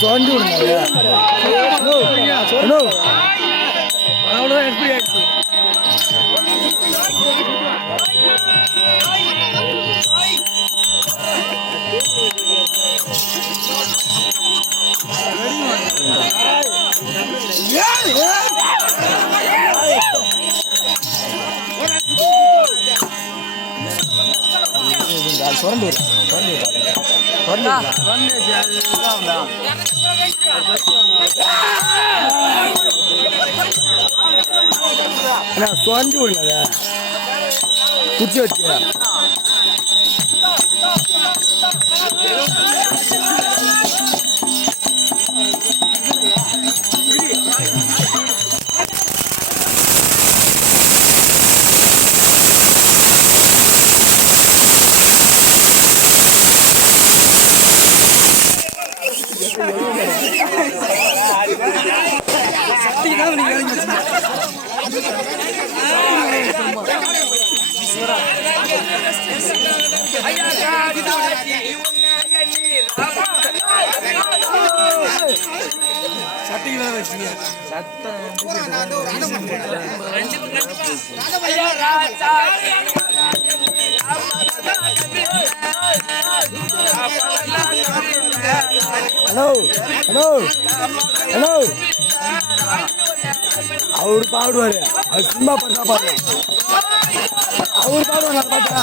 சொந்து அவ்வளோதான் எப்படி ஆயிடுச்சு. சொந்து சொந்து விடுங்க குச்சி வச்சு ஹலோ ஹலோ ஹலோ அவரு பாடுவாரு அவர் சும்மா பண்ணா பாரு அவரு பாடுவாங்க பார்த்தா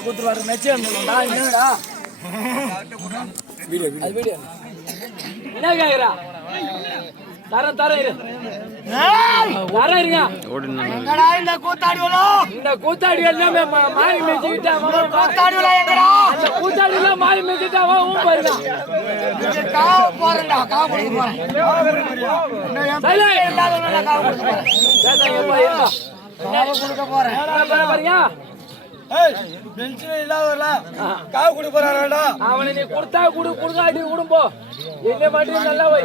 குத்துவாரு மெச்சம் என்னடா வீடியோ அது வீடியோ என்ன கேக்குறா தர தர இரு தர இருங்க எங்கடா இந்த கூத்தாடி எல்லாமே மாறி மேய்ச்சிட்டா கூத்தாடில எங்கடா அந்த கூத்தாடில மாறி மேய்ச்சிட்டா வா ஊம் பாருங்க காவ போறடா காவ போடு போறேன் சைலே இல்லாதவன காவ போடு போறேன் கேட்டங்க போறேன் காவ கொடுக்க போறேன் பாருங்க ஏய் பென்ஷன் இல்லாதவல காவ குடி போறானடா அவனை நீ கொடுத்தா குடுகாடி குடும்போ எங்க மட்டும் நல்லா வை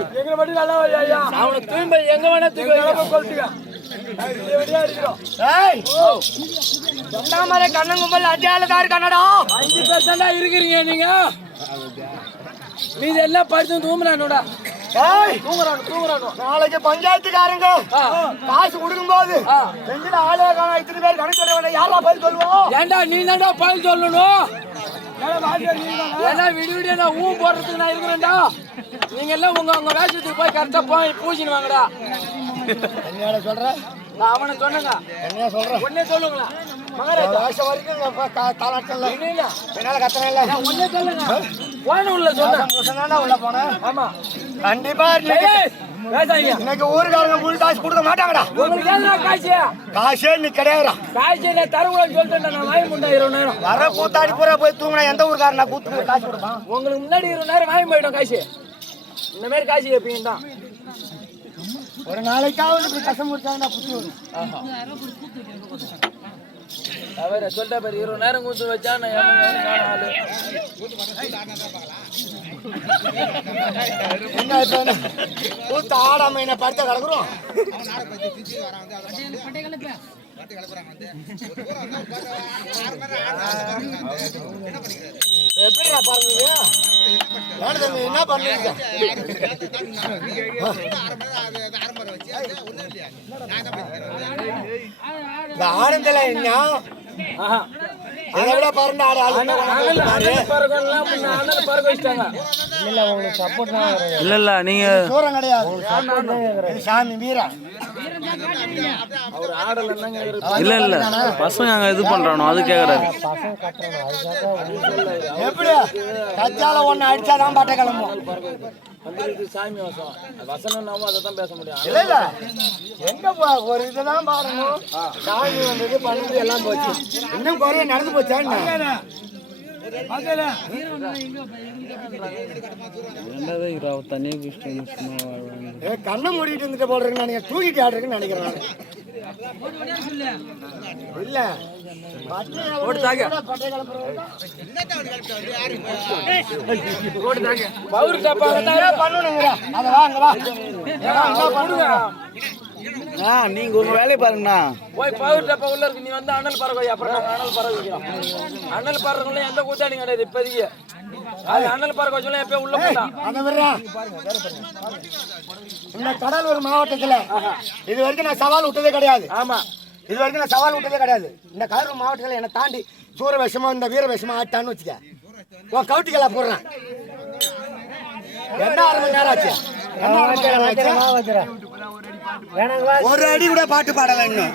ஐயா அவனை தூம்பி எங்க வேணா தூக்கி கொளுத்துங்க ஏய் சொன்னாமலே கண்ணங்கும்பல் அஜாலதார் கண்ணடா 5% இருக்கீங்க நீங்க மீதி எல்லாம் படுத்து தூங்குறானோடா தூங்குறானோ நாளைக்கு பஞ்சாயத்துக்காரங்க காசு கொடுக்கும்போது ரெண்டு ஆளே காண இத்தனை பேர் கணக்கு சொல்ல வேண்டாம் யாரா பதில் சொல்லுவோம் ஏண்டா நீ தான்டா பதில் சொல்லணும் ஏன்னா விடிய நான் ஊ போடுறதுக்கு நான் இருக்கிறேன்டா. நீங்க எல்லாம் உங்க வேஷத்துக்கு போய் கரெக்டா போய் பூசின்னு வாங்கடா. என்ன சொல்ற? நான் அவனை சொன்னங்க. என்ன சொல்ற? ஒன்னே சொல்லுங்களா மகாராஜா வருஷம் வரைக்கும் தாளாட்டல என்ன என்னால கத்தன இல்ல. நான் ஒன்னே சொல்லுங்க. போன உள்ள சொன்னேன். சொன்னா உள்ள போனேன். ஆமா கண்டிப்பா இன்னைக்கு ஊருக்காரங்க முழு காசு கொடுக்க மாட்டாங்கடா. உங்களுக்கு ஏன்னா காசே நீ கிடையாதுடா. காசு நான் தரவுன்னு சொல்லிட்டேன். நான் வாங்கி முண்டா 20 நேரம் வர கூத்தாடி பூரா போய் தூங்கினா எந்த ஊருக்காரனா கூத்து காசு கொடுப்பான்? உங்களுக்கு முன்னாடி 20 நேரம் வாங்கி போயிடும் காசு. இந்த மாதிரி காசு எப்பயும் தான் ஒரு நாளைக்காவது இப்படி கஷ்டம் முடிச்சாங்கடா புத்து. அவரை சொல்லிட்ட பாரு 20 நேரம் கூத்து வச்சா நான் ஆளு என்ன கூத்து ஆடாம என்ன படுத்த கிடக்குறோம். எப்படிடா பாருங்க என்ன பண்ணுவீங்க? இந்த ஆனந்தில என்ன அதை விட பறந்து ஆடு இல்ல நீங்க தூரம் கிடையாது. சாமி வீரா இல்ல பசங்க அங்க இது பண்றானோ அது கேக்குறாரு. எப்படி கச்சால ஒண்ணு அடிச்சாதான் பாட்ட கிளம்பும். சாமி வசம் வசனம் நாம அதை தான் பேச முடியும். இல்ல இல்ல எங்க ஒரு இதுதான் பாருங்க. சாமி வந்தது பண்ணது எல்லாம் போச்சு. இன்னும் குறைய நடந்து போச்சா? கண்ணை மூடிட்டு இருந்துட்டு போடுறேன். நான் தூக்கிட்டு ஆடுறேன்னு நினைக்கிறேன். இல்ல நீங்க உங்க வேலையை பாருங்கண்ணா. போய் பவர் டப்பா உள்ள இருக்கு. நீ வந்து அனல் பறவை அப்புறம் அனல் பறவை வைக்கிறோம். அனல் பறவைல எந்த கூத்தாடி கிடையாது இப்போதைக்கு. அது அனல் பறவை வச்சு எப்பயும் உள்ள போட்டான். இந்த கடலூர் மாவட்டத்துல இது வரைக்கும் நான் சவால் விட்டதே கிடையாது. ஆமா இது வரைக்கும் நான் சவால் விட்டதே கிடையாது. இந்த கடலூர் மாவட்டத்துல என்னை தாண்டி சூர விஷமா இந்த வீர விஷமா ஆட்டான்னு வச்சுக்க உன் கவுட்டிகளா போடுறேன். என்ன 6 மணி நேரம் ஆச்சு? ஒரு அடி கூட பாட்டு பாடல இன்னும்.